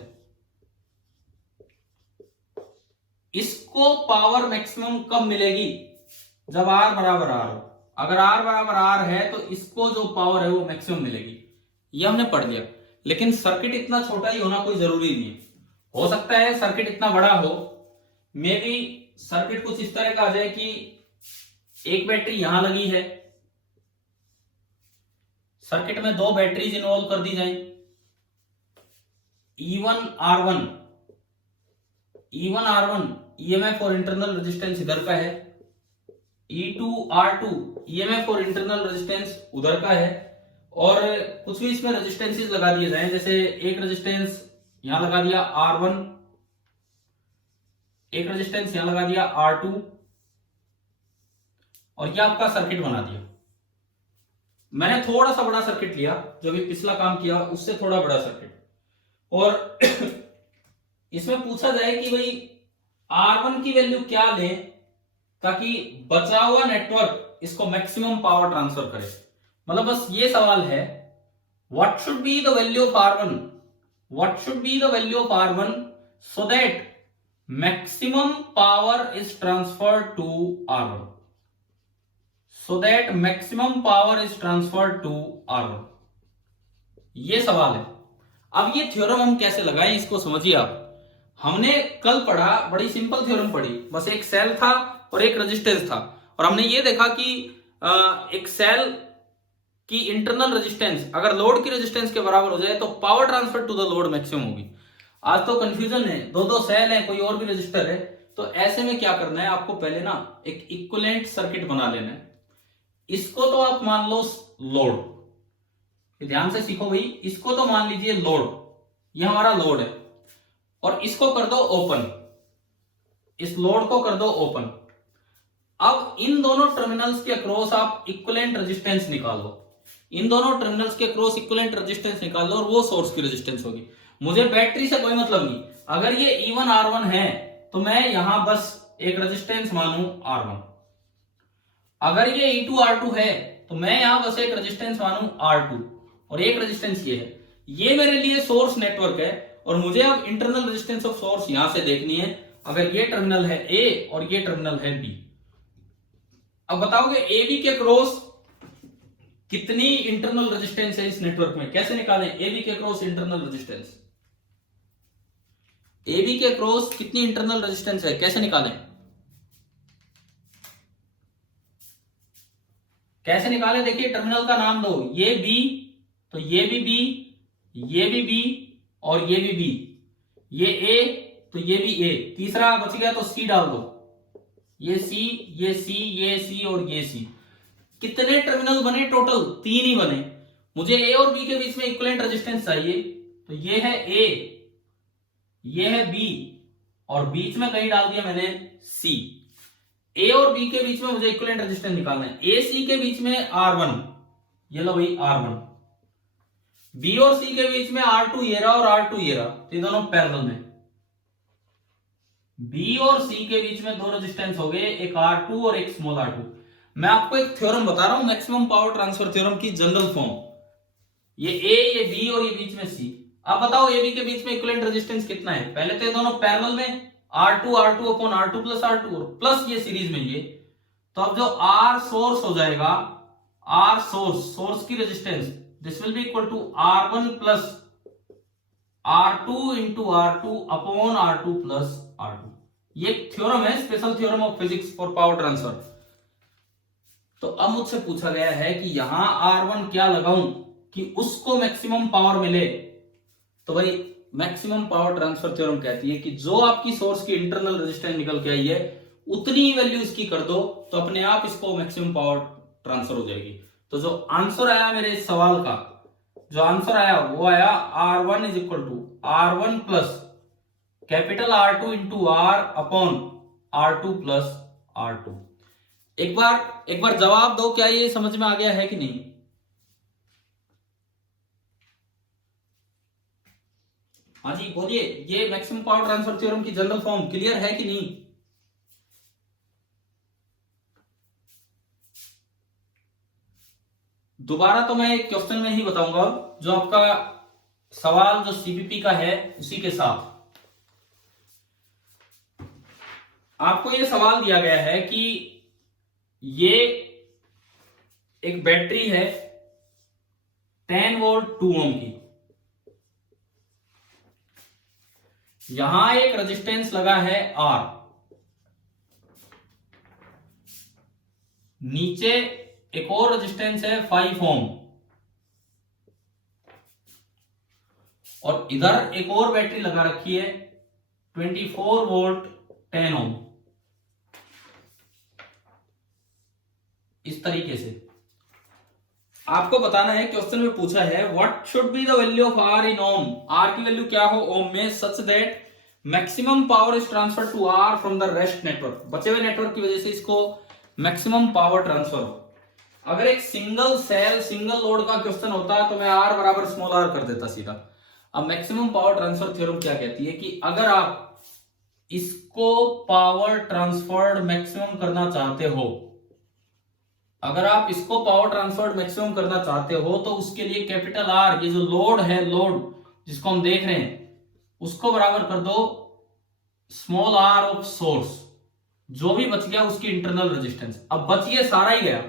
इसको पावर मैक्सिमम कब मिलेगी? जब R बराबर R हो। अगर R बराबर R है तो इसको जो पावर है वो मैक्सिमम मिलेगी, ये हमने पढ़ लिया। लेकिन सर्किट इतना छोटा ही होना कोई जरूरी नहीं है, हो सकता है सर्किट इतना बड़ा हो, मे बी सर्किट कुछ इस तरह का आ जाए कि एक बैटरी यहां लगी है, सर्किट में 2 बैटरीज इन्वॉल्व कर दी जाए, E1 R1 EMF और इंटरनल रेजिस्टेंस इधर का है, E2 R2 EMF और इंटरनल रेजिस्टेंस उधर का है, और कुछ भी इसमें रेजिस्टेंसेस लगा दिए जाए, जैसे एक रेजिस्टेंस यहां लगा दिया R1, एक रेजिस्टेंस यहां लगा दिया R2, और यह आपका सर्किट बना दिया। मैंने थोड़ा सा बड़ा सर्किट लिया, जो भी पिछला काम किया उससे थोड़ा बड़ा सर्किट, और इसमें पूछा जाए कि भाई R1 की वैल्यू क्या लें ताकि बचा हुआ नेटवर्क इसको मैक्सिमम पावर ट्रांसफर करे। मतलब बस ये सवाल है, what should be the value of R1, what should be the value of R1 so that maximum power is transferred to R1, so that maximum power is transferred to R1। ये सवाल है। अब ये थ्योरम हम कैसे लगाएं इसको समझिए आप। हमने कल पढ़ा, बड़ी सिंपल थ्योरम पढ़ी, बस एक सेल था और एक रेजिस्टेंस था, और हमने ये देखा कि एक सेल की इंटरनल रेजिस्टेंस अगर लोड की रेजिस्टेंस के बराबर हो जाए तो power transfer to the load maximum होगी। आज तो कंफ्यूजन है, 2 सेल है, कोई और भी रजिस्टर है, तो ऐसे में क्या करना है आपको, पहले ना एक इक्विवेलेंट सर्किट बना लेना है। इसको तो आप मान लो लोड, ध्यान से सीखो भाई, इसको तो मान लीजिए लोड, ये हमारा लोड है, और इसको कर दो ओपन, इस लोड को कर दो ओपन। अब इन दोनों टर्मिनल्स के अक्रॉस आप इक्विवेलेंट रेजिस्टेंस निकालो। इन दोनों टर्मिनल्स के क्रॉस इक्विवेलेंट रेजिस्टेंस निकाल लो और वो सोर्स की रेजिस्टेंस होगी। मुझे बैटरी से कोई मतलब नहीं, अगर ये E1 R1 है तो मैं यहां बस एक रेजिस्टेंस मानू R1, अगर ये E2 R2 है तो मैं यहां बस एक रेजिस्टेंस मानू R2, और एक रेजिस्टेंस ये है। ये मेरे लिए सोर्स नेटवर्क है और मुझे अब इंटरनल रेजिस्टेंस ऑफ सोर्स यहां से देखनी है। अगर ये टर्मिनल है A और ये टर्मिनल है B, अब बताओगे ए बी के क्रॉस कितनी इंटरनल रेजिस्टेंस है इस नेटवर्क में, कैसे निकालें ए बी के cross internal resistance, A B के क्रॉस कितनी इंटरनल रेजिस्टेंस है कैसे निकालें, कैसे निकालें? देखिए टर्मिनल का नाम दो, ये बी तो ये भी बी, ये भी बी और ये भी बी, ये ए तो ये भी ए, तीसरा बच गया तो सी डाल दो, ये सी, ये सी, ये सी और ये सी। कितने टर्मिनल बने टोटल? 3 ही बने। मुझे ए और बी के बीच में इक्विवेलेंट रेजिस्टेंस चाहिए, तो ये है ए, ये है बी और बीच में कहीं डाल दिया मैंने सी। ए और बी के बीच में मुझे इक्विवेलेंट रेजिस्टेंस निकालना है। ए सी के बीच में R1, ये लो भाई R1, बी और सी के बीच में R2 ये रहा और R2 ये रहा, तो ये दोनों पैरेलल में। बी और सी के बीच में दो रेजिस्टेंस हो गए, एक R2 और एक स्मॉल r2। मैं आपको एक थ्योरम बता रहा हूं, मैक्सिमम पावर ट्रांसफर थ्योरम की जनरल फॉर्म, ये ए, ये बी और ये बीच में सी। अब बताओ ए बी के बीच में इक्विवेलेंट रेजिस्टेंस कितना है? पहले तो ये दोनों पैरेलल में R2 upon R2 plus R2 और प्लस ये सीरीज में ये, तो अब जो R सोर्स हो जाएगा, R सोर्स की resistance, this will be equal to R1 plus R2 into R2 upon R2 plus R2। ये थ्योरम है, special theorem of physics for power transfer. तो अब मुझसे पूछा गया है कि यहां R1 क्या लगाऊं कि उसको मैक्सिमम पावर मिले, तो भाई मैक्सिमम पावर ट्रांसफर थ्योरम कहती है कि जो आपकी सोर्स की इंटरनल रेजिस्टेंस निकल के आई है उतनी ही वैल्यू इसकी कर दो, तो अपने आप इसको मैक्सिमम पावर ट्रांसफर हो जाएगी। तो जो आंसर आया मेरे इस सवाल का, जो आंसर आया वो आया R1 is equal to R1 plus capital R2 into R upon R2 plus R2। एक बार जवाब दो, क्या ये समझ में आ गया है कि नहीं? हाँ जी बोलिए, ये मैक्सिमम पावर ट्रांसफर थ्योरम की जनरल फॉर्म क्लियर है कि नहीं? दोबारा तो मैं एक क्वेश्चन में ही बताऊंगा, जो आपका सवाल जो सीपीपी का है उसी के साथ। आपको ये सवाल दिया गया है कि ये एक बैटरी है 10 वोल्ट 2 ओम की, यहां एक रेजिस्टेंस लगा है R, नीचे एक और रेजिस्टेंस है 5 ओम, और इधर एक और बैटरी लगा रखी है 24 वोल्ट 10 ओम। इस तरीके से आपको बताना है, क्वेश्चन में पूछा है what should be the value of R in ohm, R की वैल्यू क्या हो ओम में, such that maximum power is transfer to R from the rest network, बचे हुए नेटवर्क की वजह से इसको मैक्सिमम पावर ट्रांसफर हो। अगर एक सिंगल सेल सिंगल लोड का क्वेश्चन होता तो मैं R बराबर स्मॉल r कर देता सीधा। अब मैक्सिमम पावर ट्रांसफर थ्योरम क्या कहती है कि अगर आप इसको पावर ट्रांसफर्ड मैक्सिमम करना चाहते हो, अगर आप इसको पावर ट्रांसफर मैक्सिमम करना चाहते हो तो उसके लिए कैपिटल R, ये जो लोड है, लोड जिसको हम देख रहे हैं, उसको बराबर कर दो स्मॉल r ऑफ सोर्स, जो भी बच गया उसकी इंटरनल रेजिस्टेंस। अब बचिए सारा ही गया,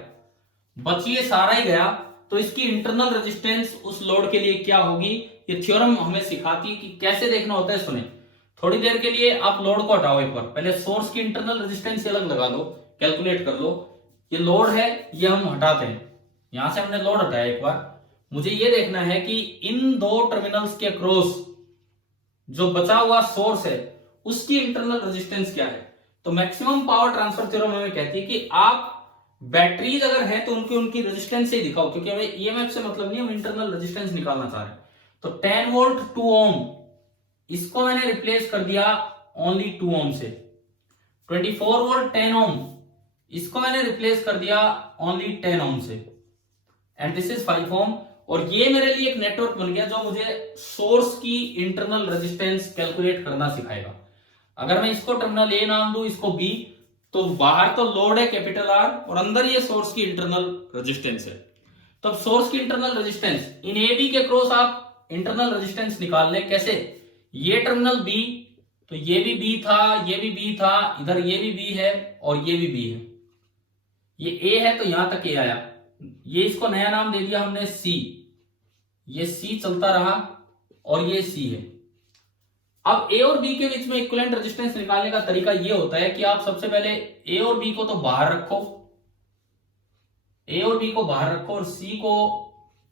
बचिए सारा ही गया, तो इसकी इंटरनल रेजिस्टेंस उस लोड के लिए क्या होगी, ये थ्योरम हमें सिखाती है कि कैसे देखना होता है। सुने, थोड़ी देर के लिए आप लोड को हटाओ, एक बार पहले सोर्स की इंटरनल रेजिस्टेंस अलग लगा लो, कैलकुलेट कर लो। ये लोड है, ये हम हटाते हैं, यहां से हमने लोड हटाया। एक बार मुझे ये देखना है कि इन दो टर्मिनल्स के क्रॉस जो बचा हुआ सोर्स है उसकी इंटरनल रेजिस्टेंस क्या है। तो मैक्सिमम पावर ट्रांसफर थ्योरम हमें कहती है कि आप बैटरीज अगर है तो उनकी रेजिस्टेंस से ही दिखाओ, क्योंकि हमें ईएमएफ से मतलब नहीं, हम इंटरनल रेजिस्टेंस निकालना चाह रहे हैं। तो 10 वोल्ट 2 ओम, इसको मैंने रिप्लेस कर दिया ओनली 2 ओम से। 24 वोल्ट 10 ओम, इसको मैंने रिप्लेस कर दिया ओनली 10 ओम से। एंड दिस इज 5 ओम। और ये मेरे लिए एक नेटवर्क बन गया जो मुझे सोर्स की इंटरनल रेजिस्टेंस कैलकुलेट करना सिखाएगा। अगर मैं इसको टर्मिनल ए नाम दूं, इसको बी, तो बाहर तो लोड है कैपिटल आर और अंदर ये सोर्स की इंटरनल रेजिस्टेंस है। तो अब सोर्स की internal resistance in A B के क्रॉस आप इंटरनल रेजिस्टेंस निकाल लें। कैसे? ये टर्मिनल बी, तो ये भी बी था, ये भी बी था, इधर ये भी बी है और ये भी बी है। ये ए है तो यहां तक ए आया, ये इसको नया नाम दे दिया हमने सी, ये सी चलता रहा और ये सी है। अब ए और बी के बीच में इक्विवेलेंट रेजिस्टेंस निकालने का तरीका ये होता है कि आप सबसे पहले ए और बी को तो बाहर रखो, ए और बी को बाहर रखो और सी को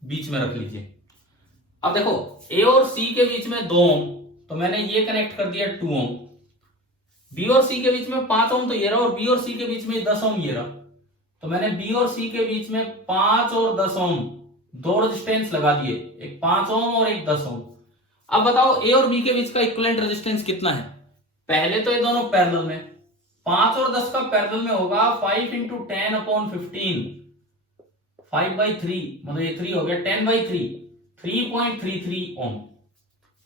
बीच में रख लीजिए। अब देखो ए और सी के बीच में 2 ओम, तो मैंने ये कनेक्ट कर दिया 2 ओम। बी और सी के बीच में 5 ओम तो ये रहा, और बी और सी के बीच में 10 ओम ये रहा, तो मैंने बी और सी के बीच में 5 और 10 ओम 2 रेजिस्टेंस लगा दिए, एक 5 ओम और एक 10 ओम। अब बताओ ए और बी के बीच का इक्विवेलेंट रेजिस्टेंस कितना है? पहले तो ये दोनों पैरेलल में, 5 और 10 का पैरेलल में होगा 5 इंटू 10/15, 5/3, मतलब ये 3 हो गया, 10/3, 3.33 ओम,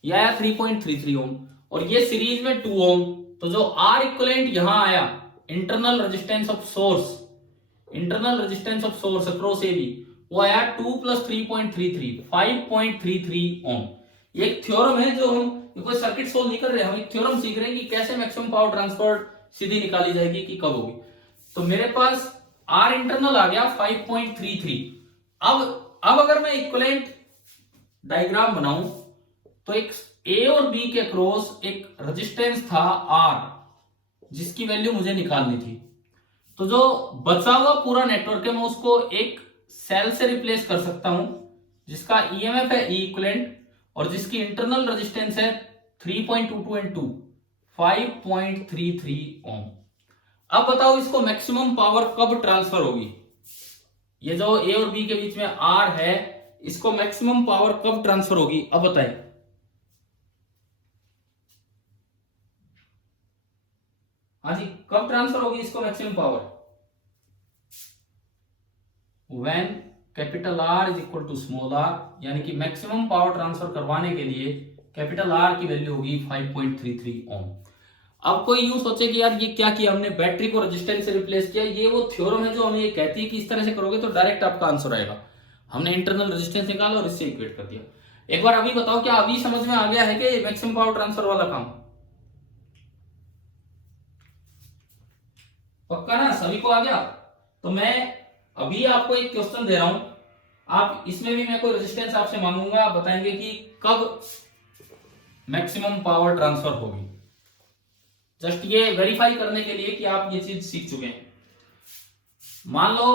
ये आया 3.33 ओम। और ये सीरीज में 2 ओम, तो जो आर इक्विवेलेंट यहां आया, internal resistance of source, internal resistance of source across A B, वो आया 2 + 3.33, 5.33 ओम। ये एक थ्योरम है जो हम कोई सर्किट सोल्व नहीं कर रहे, हम एक थ्योरम सीख रहे हैं कि कैसे मैक्सिमम पावर ट्रांसफर सीधी निकाली जाएगी, कि कब होगी। तो मेरे पास आर इंटरनल आ गया 5.33। अब अगर मैं इक्विवेलेंट डायग्राम बनाऊं तो एक ए और बी के क्रॉस एक रेजिस्टेंस था आर, जिसकी वैल्यू मुझे निकालनी थी। तो जो बचा हुआ पूरा नेटवर्क है मैं उसको एक सेल से रिप्लेस कर सकता हूं जिसका ईएमएफ है ई इक्विवेलेंट और जिसकी इंटरनल रेजिस्टेंस है 3.22 एंड 2, 5.33 ओम। अब बताओ इसको मैक्सिमम पावर कब ट्रांसफर होगी? ये जो ए और बी के बीच में आर है, इसको मैक्सिमम पावर कब ट्रांसफर होगी? अब बताएं। हाँ जी, कब ट्रांसफर होगी इसको maximum power? When capital R is equal to small R, यानी कि मैक्सिमम पावर ट्रांसफर करवाने के लिए कैपिटल आर की वैल्यू होगी 5.33 ओम। अब कोई यूं सोचे कि यार ये क्या किया हमने, बैटरी को रेजिस्टेंस से रिप्लेस किया। ये वो थ्योरम है जो हमें ये कहती है कि इस तरह से करोगे तो डायरेक्ट आपका आंसर आएगा। हमने इंटरनल रेजिस्टेंस निकाला और इससे इक्वेट कर दिया। एक बार अभी बताओ, क्या अभी समझ में आ गया है कि मैक्सिमम पावर ट्रांसफर वाला काम? पक्का ना, सभी को आ गया? तो मैं अभी आपको एक क्वेश्चन दे रहा हूं, आप इसमें भी मैं कोई रेजिस्टेंस आपसे मांगूंगा, आप बताएंगे कि कब मैक्सिमम पावर ट्रांसफर होगी। जस्ट ये वेरीफाई करने के लिए कि आप ये चीज सीख चुके हैं। मान लो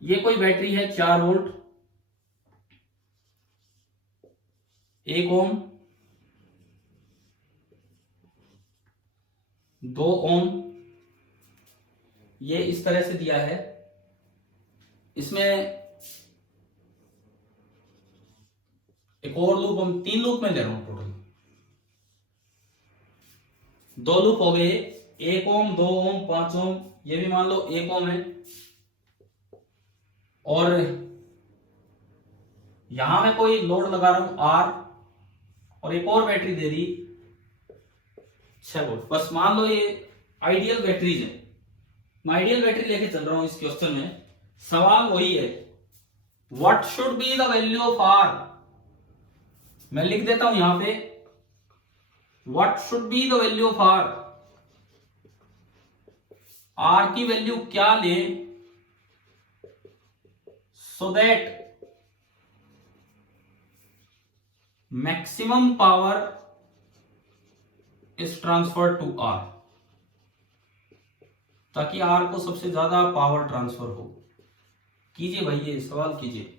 ये कोई बैटरी है 4 वोल्ट, 1 ओम, 2 ओम, ये इस तरह से दिया है। इसमें एक और लूप, हम 3 लूप में ले रहा हूं टोटल, 2 लूप हो गए, 1 ओम, 2 ओम, 5 ओम, ये भी मान लो 1 ओम है। और यहां मैं कोई लोड लगा रहा हूं आर, और एक और बैटरी दे दी 6 वोल्ट। बस मान लो ये आइडियल बैटरीज है, मैं आइडियल बैटरी लेके चल रहा हूं इस क्वेश्चन में। सवाल वही है, what should be the value of R. मैं लिख देता हूं यहां पे, what should be the value of R. R की वैल्यू क्या ले so that maximum power is transfer to R, ताकि आर को सबसे ज्यादा पावर ट्रांसफर हो। कीजिए भाई, ये सवाल कीजिए।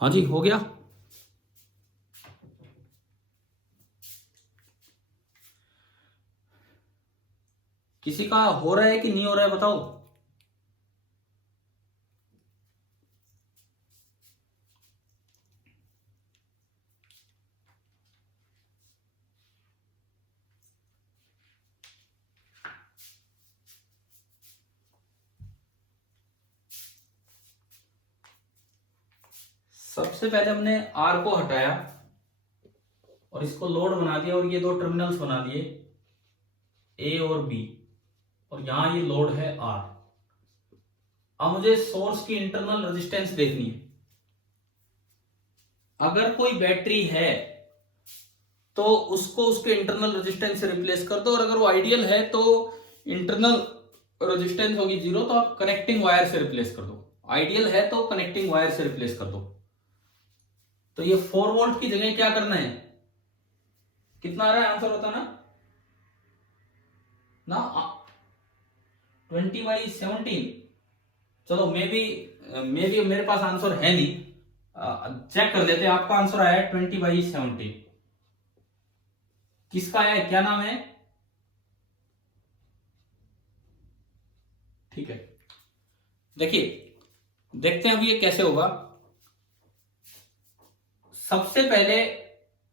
हाँ जी, हो गया। किसी का हो रहा है कि नहीं हो रहा है बताओ। सबसे पहले हमने आर को हटाया और इसको लोड बना दिया और ये दो टर्मिनल्स बना दिए ए और बी, और यहां ये लोड है आर। अब मुझे सोर्स की इंटरनल रेजिस्टेंस देखनी है। अगर कोई बैटरी है तो उसको उसके इंटरनल रेजिस्टेंस से रिप्लेस कर दो, और अगर वो आइडियल है तो इंटरनल रेजिस्टेंस होगी 0, तो आप कनेक्टिंग वायर से रिप्लेस कर दो। आइडियल है तो कनेक्टिंग वायर से रिप्लेस कर दो। तो ये 4 वोल्ट की जगह क्या करना है, कितना आ रहा है आंसर बताना ना। 20/17। चलो मे बी मेरे पास आंसर है नहीं, चेक कर लेते हैं। आपका आंसर आया है 20/17। किसका आया है, क्या नाम है? ठीक है, देखिए देखते हैं अब ये कैसे होगा। सबसे पहले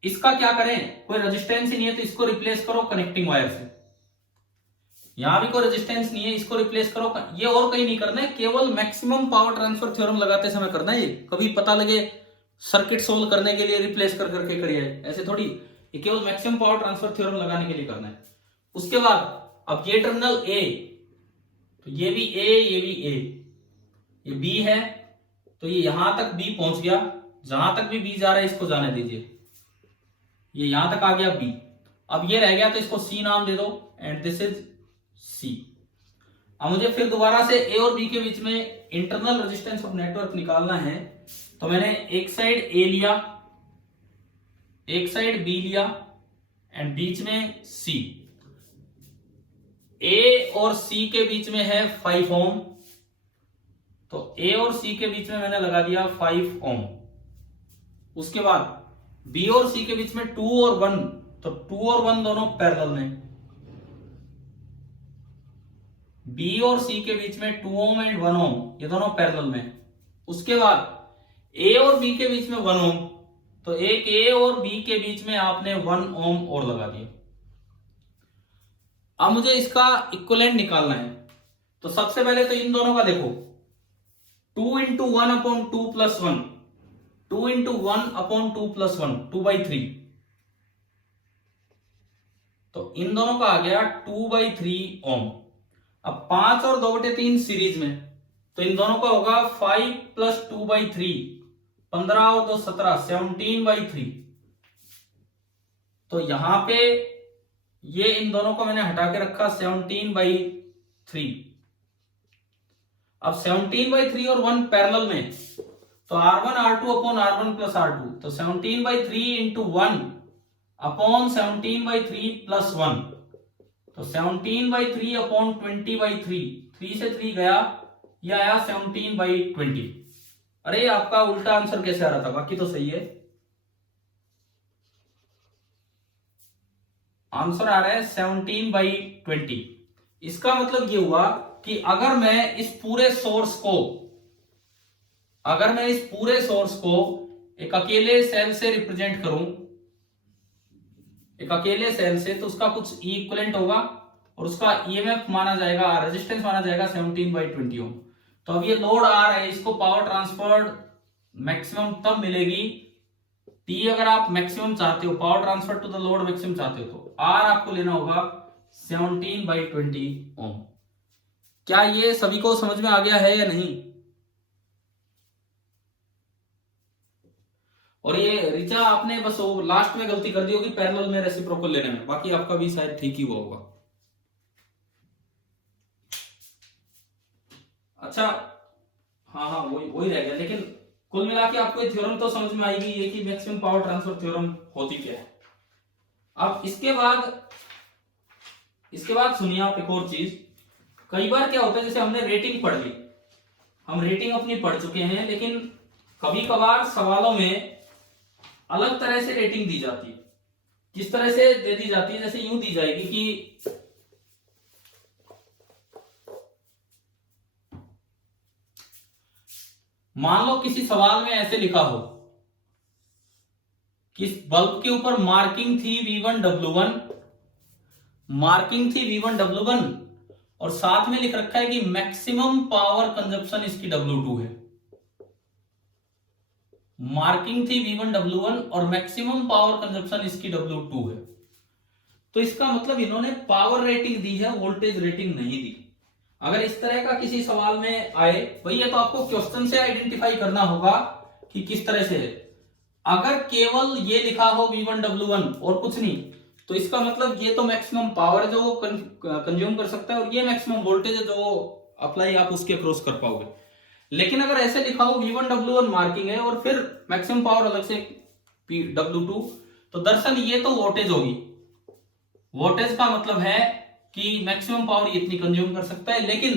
इसका क्या करें, कोई रेजिस्टेंस ही नहीं है तो इसको रिप्लेस करो कनेक्टिंग वायर से। यहां भी कोई रेजिस्टेंस नहीं है, इसको रिप्लेस करो। ये और कहीं नहीं करना है, केवल मैक्सिमम पावर ट्रांसफर थ्योरम लगाते समय करना है। ये कभी पता लगे सर्किट सोल्व करने के लिए रिप्लेस कर करके करिए, ऐसे थोड़ी। ये केवल मैक्सिमम पावर ट्रांसफर थ्योरम लगाने के लिए करना है। उसके बाद अब ये टर्मिनल ए, तो ये भी ए, ये भी ए, ये बी है, तो ये यहां तक बी पहुंच गया। जहां तक भी बी जा रहा है इसको जाने दीजिए, ये यहां तक आ गया बी। अब ये रह गया तो इसको सी नाम दे दो, एंड दिस इज सी। अब मुझे फिर दोबारा से ए और बी के बीच में इंटरनल रेजिस्टेंस ऑफ नेटवर्क निकालना है। तो मैंने एक साइड ए लिया, एक साइड बी लिया, एंड बीच में सी। ए और सी के बीच में है 5 ओम, तो ए और सी के बीच में मैंने लगा दिया 5 ओम। उसके बाद बी और सी के बीच में 2 और 1, तो 2 और 1 दोनों पैरेलल में। बी और सी के बीच में 2 ओम एंड 1 ओम, ये दोनों पैरेलल में। उसके बाद ए और बी के बीच में 1 ओम, तो एक ए और बी के बीच में आपने 1 ओम और लगा दिया। अब मुझे इसका इक्विवेलेंट निकालना है। तो सबसे पहले तो इन दोनों का देखो, 2 into 1 upon 2 plus 1, 2 into 1 upon 2 plus 1, 2/3। तो इन दोनों का आ गया 2/3 ओम। अब 5 और 2/3 सीरीज में, तो इन दोनों का होगा 5 प्लस 2/3, 15 और 2 17, 17/3। तो यहां पे ये इन दोनों को मैंने हटा के रखा 17/3। अब 17/3 और 1 पैरेलल में, तो R1 R2 upon R1 plus R2, तो 17/3 इंटू 1 अपॉन 17/3 प्लस 1, तो 17/3 अपॉन 20/3, 3 से 3 गया, यह आया 17/20। अरे आपका उल्टा आंसर कैसे आ रहा था, बाकी तो सही है। आंसर आ रहा है 17/20। इसका मतलब ये हुआ कि अगर मैं इस पूरे सोर्स को एक अकेले सेल से रिप्रेजेंट करूं, एक अकेले सेल से, तो उसका कुछ इक्विवेलेंट होगा और उसका ईएमएफ माना जाएगा, रेजिस्टेंस माना जाएगा 17/20 ओम। तो अब ये लोड आ रहा है, इसको पावर ट्रांसफर मैक्सिमम तब मिलेगी टी, अगर आप मैक्सिमम चाहते हो, power transfer to the load maximum चाहते हो, तो आर आपको लेना होगा 17/20 ओम। क्या ये सभी को समझ में आ गया है या नहीं? और ये ऋचा आपने बस वो लास्ट में गलती कर दी होगी पैरेलल में रेसिप्रोकल लेने में, बाकी आपका भी शायद ठीक ही हुआ होगा। अच्छा, हाँ हाँ वही रह गया, लेकिन कुल मिला के आपको ये थ्योरम तो समझ में आएगी, ये कि मैक्सिमम पावर ट्रांसफर थ्योरम होती क्या है। अब इसके बाद सुनिए आप एक और चीज। कई बार क्या होता है, जैसे हमने रेटिंग पढ़ ली, हम रेटिंग अपनी पढ़ चुके हैं, लेकिन कभी कभार सवालों में अलग तरह से रेटिंग दी जाती है। किस तरह से दे दी जाती है, जैसे यूं दी जाएगी कि मान लो किसी सवाल में ऐसे लिखा हो कि बल्ब के ऊपर मार्किंग थी V1W1, मार्किंग थी V1W1 और साथ में लिख रखा है कि मैक्सिमम पावर कंजप्शन इसकी W2 है। मार्किंग थी V1W1 और मैक्सिमम पावर कंजप्शन इसकी W2 है। तो इसका मतलब इन्होंने पावर रेटिंग दी है, वोल्टेज रेटिंग नहीं दी। अगर इस तरह का किसी सवाल में आए, भाई ये तो आपको क्वेश्चन से आइडेंटिफाई करना होगा कि किस तरह से है। अगर केवल ये लिखा हो V1W1 और कुछ नहीं, तो इसका मतलब ये तो मैक्सिमम पावर जो कंज्यूम कर सकता है और ये मैक्सिमम वोल्टेज है जो अप्लाई आप उसके क्रॉस कर पाओगे। लेकिन अगर ऐसे लिखा हो V1W1 मार्किंग है और फिर मैक्सिमम पावर अलग से W2, तो दरअसल ये तो वोल्टेज होगी। वोल्टेज का मतलब है कि मैक्सिमम पावर ये इतनी कंज्यूम कर सकता है। लेकिन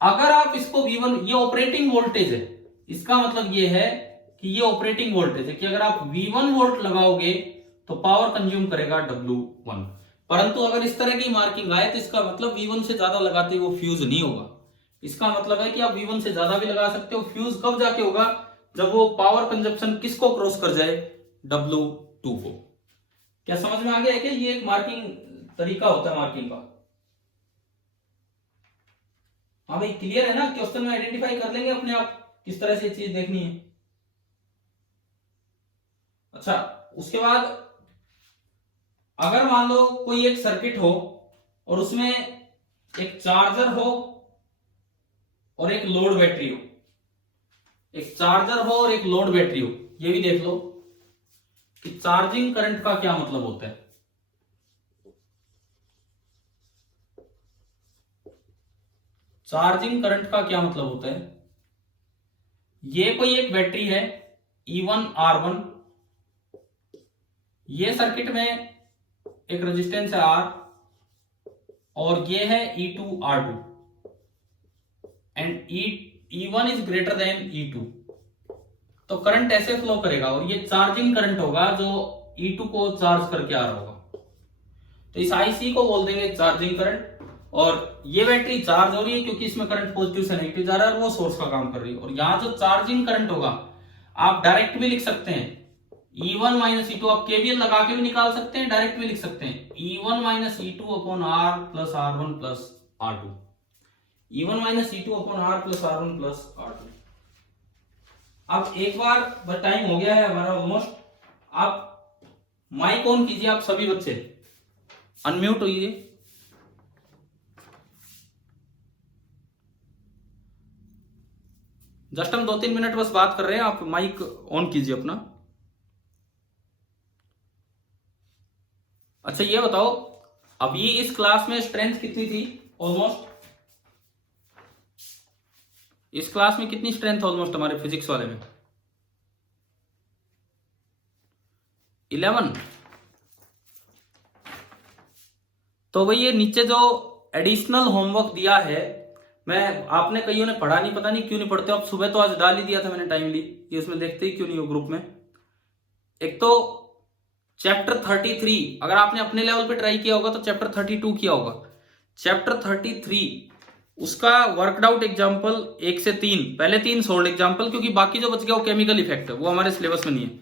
अगर आप इसको V1, ये ऑपरेटिंग वोल्टेज है, इसका मतलब ये है कि ये ऑपरेटिंग वोल्टेज है कि अगर आप V1 वोल्ट लगाओगे तो पावर कंज्यूम करेगा W1। परंतु अगर इस तरह की मार्किंग आए तो इसका मतलब V1 से ज्यादा लगाते वो फ्यूज नहीं होगा। इसका मतलब है कि आप V1 से ज्यादा भी लगा सकते हो। फ्यूज कब जाके होगा, जब वो पावर कंजप्शन किसको क्रॉस कर जाए, W2 को। क्या समझ में आ गया है कि ये एक मार्किंग तरीका होता है मार्किंग का। हाँ भाई, क्लियर है ना? क्वेश्चन में आइडेंटिफाई कर लेंगे अपने आप किस तरह से चीज देखनी है। अच्छा, उसके बाद अगर मान लो कोई एक सर्किट हो और उसमें एक चार्जर हो और एक लोड बैटरी हो, एक चार्जर हो और एक लोड बैटरी हो, ये भी देख लो कि चार्जिंग करंट का क्या मतलब होता है। चार्जिंग करंट का क्या मतलब होता है। ये कोई एक बैटरी है E1R1, ये सर्किट में एक रेजिस्टेंस है R और ये है E2R2 and E1 is greater than E2। तो करंट ऐसे फ्लो करेगा और ये चार्जिंग करंट होगा जो E2 को चार्ज करके आ रहा होगा। तो इस IC को बोल देंगे चार्जिंग करंट। और ये बैटरी चार्ज हो रही है क्योंकि इसमें करंट पॉजिटिव से नेगेटिव जा रहा है और वो सोर्स का काम कर रही है। और यहां जो चार्जिंग करंट होगा आप डायरेक्ट भी लिख सकते हैं, E1 माइनस E2 आप KVL लगा के भी निकाल सकते हैं, डायरेक्ट भी लिख सकते हैं E1 minus E2 upon R plus R1 plus R2। E1 minus E2 upon R plus R1 plus R2। अब एक बार टाइम हो गया है हमारा ऑलमोस्ट। आप माइक ऑन कीजिए, आप सभी बच्चे अनम्यूट होइए। जस्ट हम 2-3 मिनट बस बात कर रहे हैं, आप माइक ऑन कीजिए अपना। अच्छा ये बताओ, अभी इस क्लास में स्ट्रेंथ कितनी थी ऑलमोस्ट? इस क्लास में कितनी स्ट्रेंथ ऑलमोस्ट हमारे फिजिक्स वाले में? 11। तो भाई ये नीचे जो एडिशनल होमवर्क दिया है, मैं आपने कईयों ने पढ़ा नहीं, पता नहीं क्यों नहीं पढ़ते। अब सुबह तो आज डाल ही दिया था मैंने टाइमली, ये उसमें देखते ही क्यों नहीं हो ग्रुप में। एक तो चैप्टर 33 अगर आपने अपने लेवल पे ट्राई किया होगा तो चैप्टर 32 किया होगा। चैप्टर 33 उसका वर्कड आउट एग्जाम्पल 1 से 3, पहले 3 सोल्ड एग्जाम्पल, क्योंकि बाकी जो बच गया वो केमिकल इफेक्ट है, वो हमारे सिलेबस में नहीं है।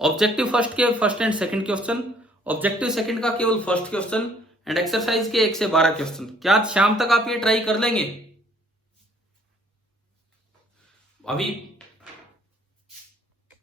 ऑब्जेक्टिव फर्स्ट के first and second question, objective second का केवल फर्स्ट क्वेश्चन एंड एक्सरसाइज के 1 से 12 क्वेश्चन। क्या शाम तक आप ये ट्राई कर लेंगे? अभी